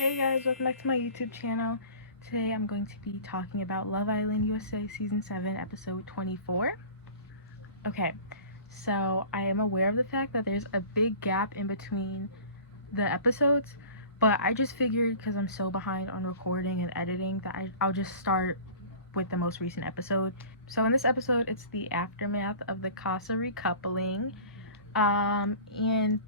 Hey guys, welcome back to my YouTube channel. Today I'm going to be talking about Love Island USA Season 7 Episode 24. Okay, so I am aware of the fact that there's a big gap in between the episodes, but I just figured because I'm so behind on recording and editing that I'll just start with the most recent episode. So in this episode, it's the aftermath of the Casa recoupling. And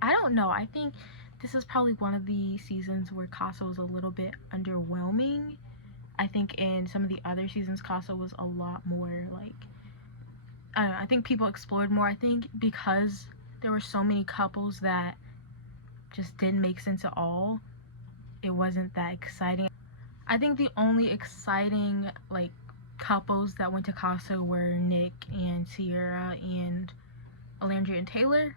I don't know, I think this is probably one of the seasons where Casa was a little bit underwhelming. I think in some of the other seasons, Casa was a lot more like, I don't know, I think people explored more. I think because there were so many couples that just didn't make sense at all, it wasn't that exciting. I think the only exciting like couples that went to Casa were Nick and Sierra and Alandria and Taylor.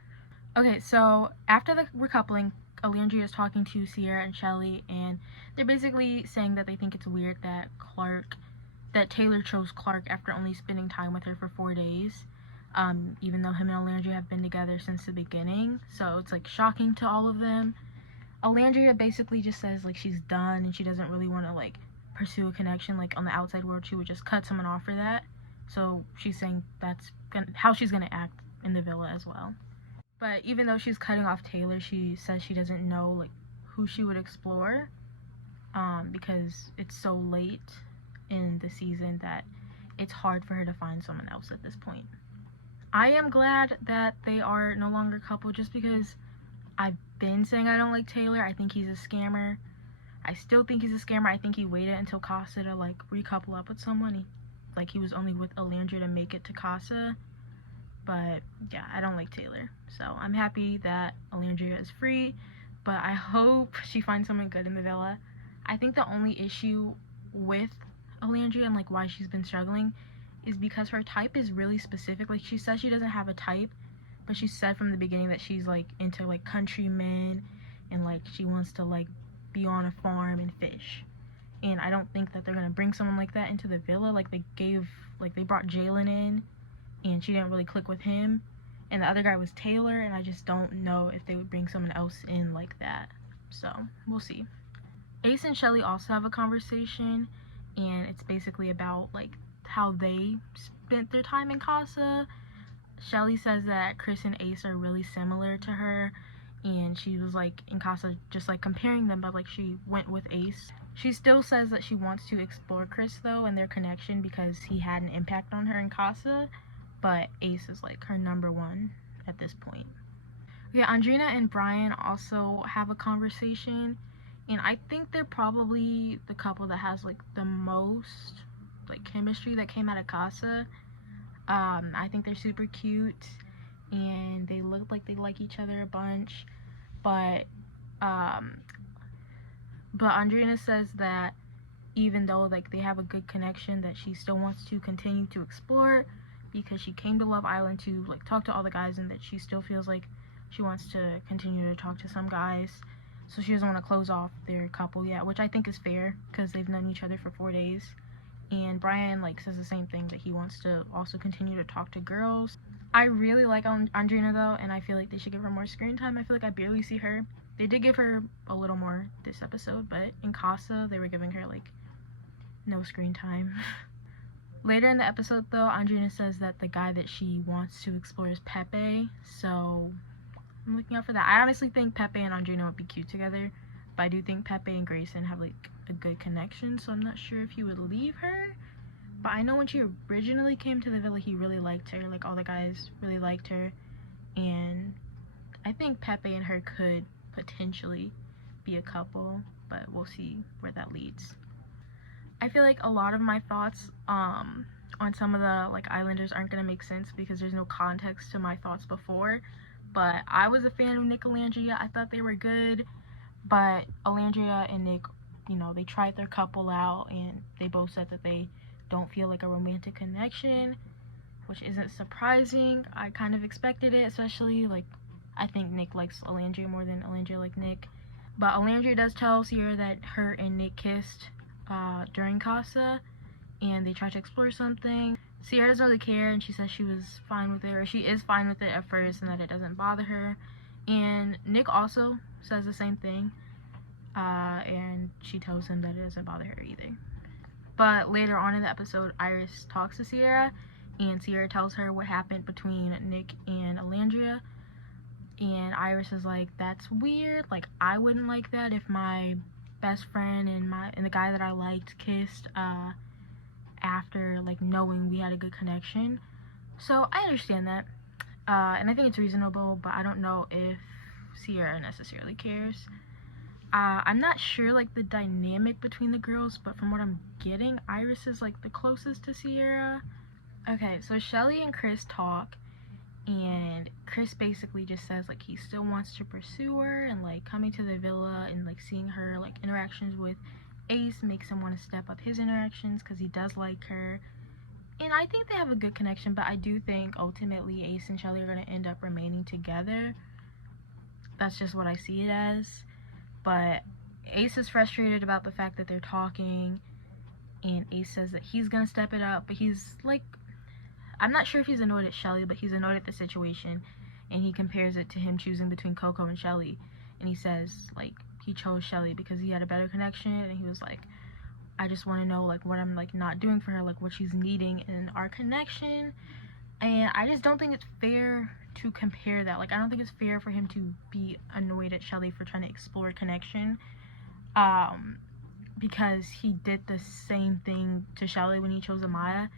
Okay, so after the recoupling, Alandria is talking to Sierra and CHELLEY, and they're basically saying that they think it's weird that Taylor chose Clark after only spending time with her for 4 days, even though him and Alandria have been together since the beginning. So it's like shocking to all of them. Alandria basically just says like she's done and she doesn't really want to like pursue a connection. Like on the outside world, she would just cut someone off for that. So she's saying that's how she's gonna act in the villa as well. But even though she's cutting off Taylor, she says she doesn't know like who she would explore, because it's so late in the season that it's hard for her to find someone else at this point. I am glad that they are no longer a couple, just because I've been saying I don't like Taylor. I think he's a scammer. I still think he's a scammer. I think he waited until Casa to like recouple up with someone. He was only with Alandria to make it to Casa. But yeah, I don't like Taylor. So I'm happy that Alandria is free, but I hope she finds someone good in the villa. I think the only issue with Alandria and like why she's been struggling is because her type is really specific. Like she says she doesn't have a type, but she said from the beginning that she's like into like country men and like she wants to like be on a farm and fish. And I don't think that they're gonna bring someone like that into the villa. Like they brought Jalen in and she didn't really click with him, and the other guy was Taylor, and I just don't know if they would bring someone else in like that. So we'll see. Ace and CHELLEY also have a conversation, and it's basically about like how they spent their time in Casa. CHELLEY says that Chris and Ace are really similar to her, and she was like in Casa just like comparing them, but like she went with Ace. She still says that she wants to explore Chris though and their connection because he had an impact on her in Casa, but Ace is like her number one at this point. Yeah, Andrina and Brian also have a conversation, and I think they're probably the couple that has like the most like chemistry that came out of Casa. I think they're super cute and they look like they like each other a bunch, but Andrina says that even though like they have a good connection, that she still wants to continue to explore because she came to Love Island to like talk to all the guys, and that she still feels like she wants to continue to talk to some guys, so she doesn't want to close off their couple yet, which I think is fair because they've known each other for 4 days. And Brian like says the same thing, that he wants to also continue to talk to girls. I really like Andrina though, and I feel like they should give her more screen time. I feel like I barely see her. They did give her a little more this episode, but in Casa they were giving her like no screen time. Later in the episode though, Andrina says that the guy that she wants to explore is Pepe, so I'm looking out for that. I honestly think Pepe and Andrina would be cute together, but I do think Pepe and Grayson have like a good connection, so I'm not sure if he would leave her. But I know when she originally came to the villa, he really liked her. Like all the guys really liked her, and I think Pepe and her could potentially be a couple, but we'll see where that leads. I feel like a lot of my thoughts on some of the like Islanders aren't gonna make sense because there's no context to my thoughts before. But I was a fan of Nick and Alandria. I thought they were good, but Alandria and Nick, you know, they tried their couple out and they both said that they don't feel like a romantic connection, which isn't surprising. I kind of expected it, especially like I think Nick likes Alandria more than Alandria likes Nick. But Alandria does tell Sierra that her and Nick kissed during Casa, and they tried to explore something. Sierra doesn't really care, and she says she was fine with it, or she is fine with it at first, and that it doesn't bother her. And Nick also says the same thing. and she tells him that it doesn't bother her either. But later on in the episode, Iris talks to Sierra, and Sierra tells her what happened between Nick and Alandria. And Iris is like, that's weird. Like, I wouldn't like that if my best friend and the guy that I liked kissed after, like, knowing we had a good connection. So I understand that. And I think it's reasonable, but I don't know if Sierra necessarily cares. I'm not sure, like, the dynamic between the girls, but from what I'm getting, Iris is, like, the closest to Sierra. Okay, so CHELLEY and Chris talk, and Chris basically just says, like, he still wants to pursue her, and, like, coming to the villa and, like, seeing her, like, interactions with Ace makes him want to step up his interactions, because he does like her. And I think they have a good connection, but I do think ultimately Ace and CHELLEY are going to end up remaining together. That's just what I see it as. But Ace is frustrated about the fact that they're talking, and Ace says that he's gonna step it up, but he's like, I'm not sure if he's annoyed at CHELLEY, but he's annoyed at the situation, and he compares it to him choosing between Coco and CHELLEY, and he says, like, he chose CHELLEY because he had a better connection, and he was like, I just want to know, like, what I'm, like, not doing for her, like, what she's needing in our connection. And I just don't think it's fair to compare that. Like, I don't think it's fair for him to be annoyed at CHELLEY for trying to explore connection, because he did the same thing to CHELLEY when he chose Amaya.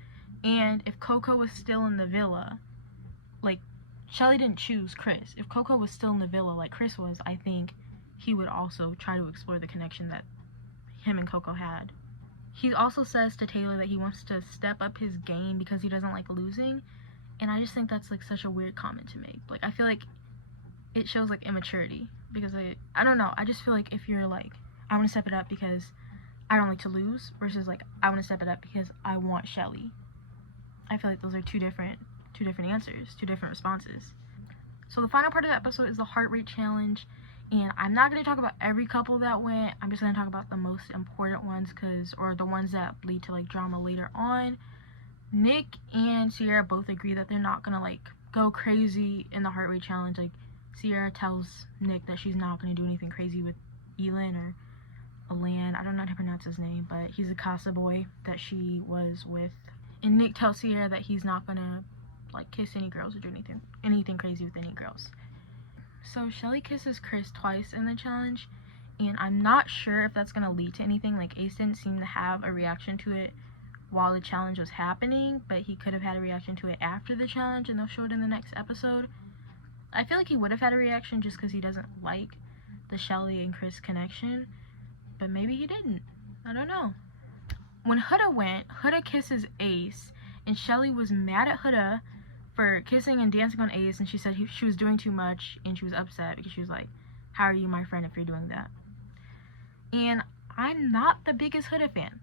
And if Coco was still in the villa, like, CHELLEY didn't choose Chris. If Coco was still in the villa like Chris was, I think he would also try to explore the connection that him and Coco had. He also says to Taylor that he wants to step up his game because he doesn't like losing. And I just think that's, like, such a weird comment to make. Like, I feel like it shows, like, immaturity. Because, I don't know. I just feel like if you're, like, I want to step it up because I don't like to lose, versus, like, I want to step it up because I want CHELLEY. I feel like those are two different answers, two different responses. So the final part of the episode is the heart rate challenge. And I'm not going to talk about every couple that went. I'm just going to talk about the most important ones, or the ones that lead to, like, drama later on. Nick and Sierra both agree that they're not gonna, like, go crazy in the heart rate challenge. Like, Sierra tells Nick that she's not gonna do anything crazy with Elan or Elan. I don't know how to pronounce his name, but he's a Casa boy that she was with. And Nick tells Sierra that he's not gonna, like, kiss any girls or do anything crazy with any girls. So CHELLEY kisses Chris twice in the challenge, and I'm not sure if that's gonna lead to anything. Like, Ace didn't seem to have a reaction to it while the challenge was happening, but he could have had a reaction to it after the challenge, and they'll show it in the next episode. I feel like he would have had a reaction just because he doesn't like the CHELLEY and Chris connection, but maybe he didn't. I don't know. When HUDA went, HUDA kisses Ace, and CHELLEY was mad at HUDA for kissing and dancing on Ace, and she said she was doing too much, and she was upset because she was like, how are you my friend if you're doing that? And I'm not the biggest HUDA fan.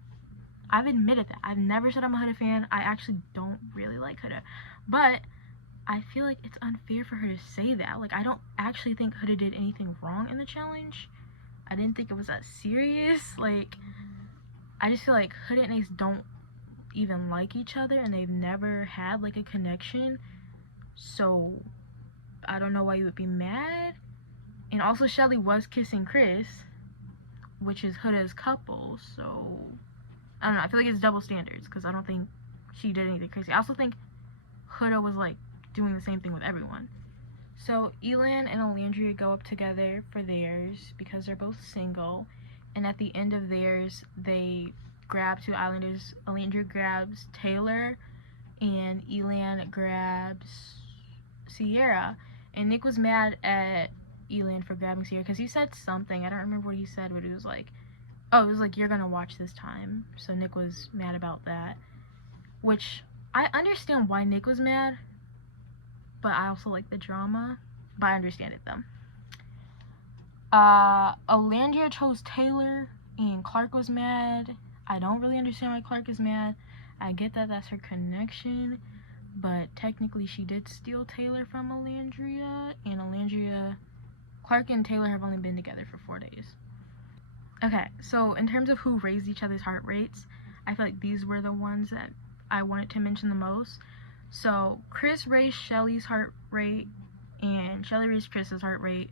I've admitted that. I've never said I'm a HUDA fan. I actually don't really like HUDA. But I feel like it's unfair for her to say that. Like, I don't actually think HUDA did anything wrong in the challenge. I didn't think it was that serious. Like, I just feel like HUDA and Ace don't even like each other, and they've never had, like, a connection. So I don't know why you would be mad. And also, CHELLEY was kissing Chris, which is HUDA's couple, so I don't know. I feel like it's double standards because I don't think she did anything crazy. I also think HUDA was, like, doing the same thing with everyone. So Elan and Alandria go up together for theirs because they're both single, and at the end of theirs, they grab two islanders. Alandria grabs Taylor, and Elan grabs Sierra. And Nick was mad at Elan for grabbing Sierra because he said something. I don't remember what he said, but he was like, oh, it was like, you're gonna watch this time. So Nick was mad about that, which I understand why Nick was mad, but I also like the drama, but I understand it though. Alandria chose Taylor, and Clark was mad. I don't really understand why Clark is mad. I get that that's her connection, but technically she did steal Taylor from Alandria, and Clark and Taylor have only been together for 4 days. Okay, so in terms of who raised each other's heart rates, I feel like these were the ones that I wanted to mention the most. So Chris raised CHELLEY's heart rate, and CHELLEY raised Chris's heart rate.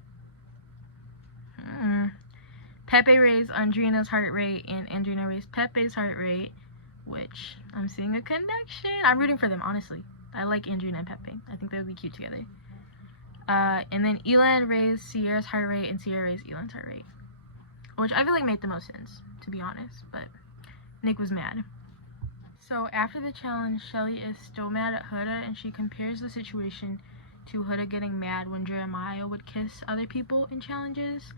Pepe raised Andrina's heart rate, and Andrina raised Pepe's heart rate, which I'm seeing a connection. I'm rooting for them, honestly. I like Andrina and Pepe. I think they would be cute together. And then Elan raised Sierra's heart rate, and Sierra raised Elan's heart rate, which I feel like made the most sense, to be honest, but Nick was mad. So after the challenge, Chelleigh is still mad at HUDA, and she compares the situation to HUDA getting mad when Jeremiah would kiss other people in challenges.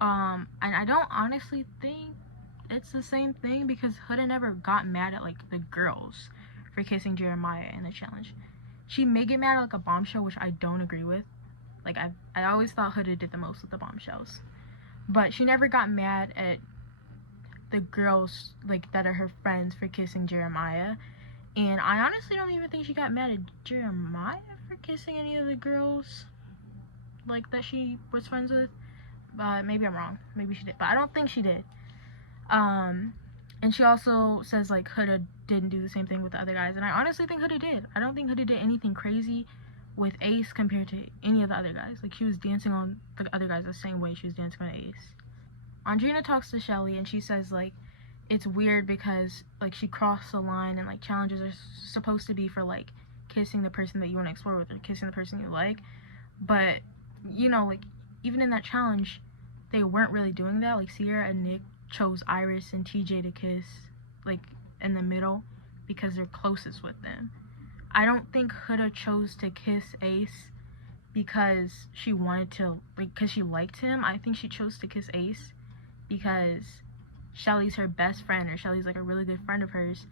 And I don't honestly think it's the same thing, because HUDA never got mad at, like, the girls for kissing Jeremiah in the challenge. She may get mad at, like, a bombshell, which I don't agree with. Like, I always thought HUDA did the most with the bombshells. But she never got mad at the girls, like, that are her friends for kissing Jeremiah. And I honestly don't even think she got mad at Jeremiah for kissing any of the girls, like, that she was friends with. But maybe I'm wrong. Maybe she did. But I don't think she did. And she also says, like, HUDA didn't do the same thing with the other guys. And I honestly think HUDA did. I don't think HUDA did anything crazy with Ace compared to any of the other guys. Like, she was dancing on the other guys the same way she was dancing on Ace. Andrina talks to Chelleigh, and she says, like, it's weird because, like, she crossed the line, and, like, challenges are supposed to be for, like, kissing the person that you want to explore with, or kissing the person you like. But, you know, like, even in that challenge, they weren't really doing that. Like, Sierra and Nick chose Iris and TJ to kiss, like, in the middle, because they're closest with them. I don't think HUDA chose to kiss Ace because she wanted to, like, because she liked him. I think she chose to kiss Ace because Chelleigh's her best friend, or Chelleigh's, like, a really good friend of hers,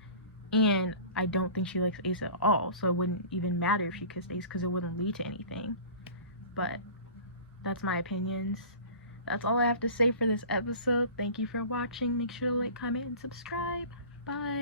and I don't think she likes Ace at all, so it wouldn't even matter if she kissed Ace, because it wouldn't lead to anything. But that's my opinions. That's all I have to say for this episode. Thank you for watching. Make sure to like, comment, and subscribe. Bye.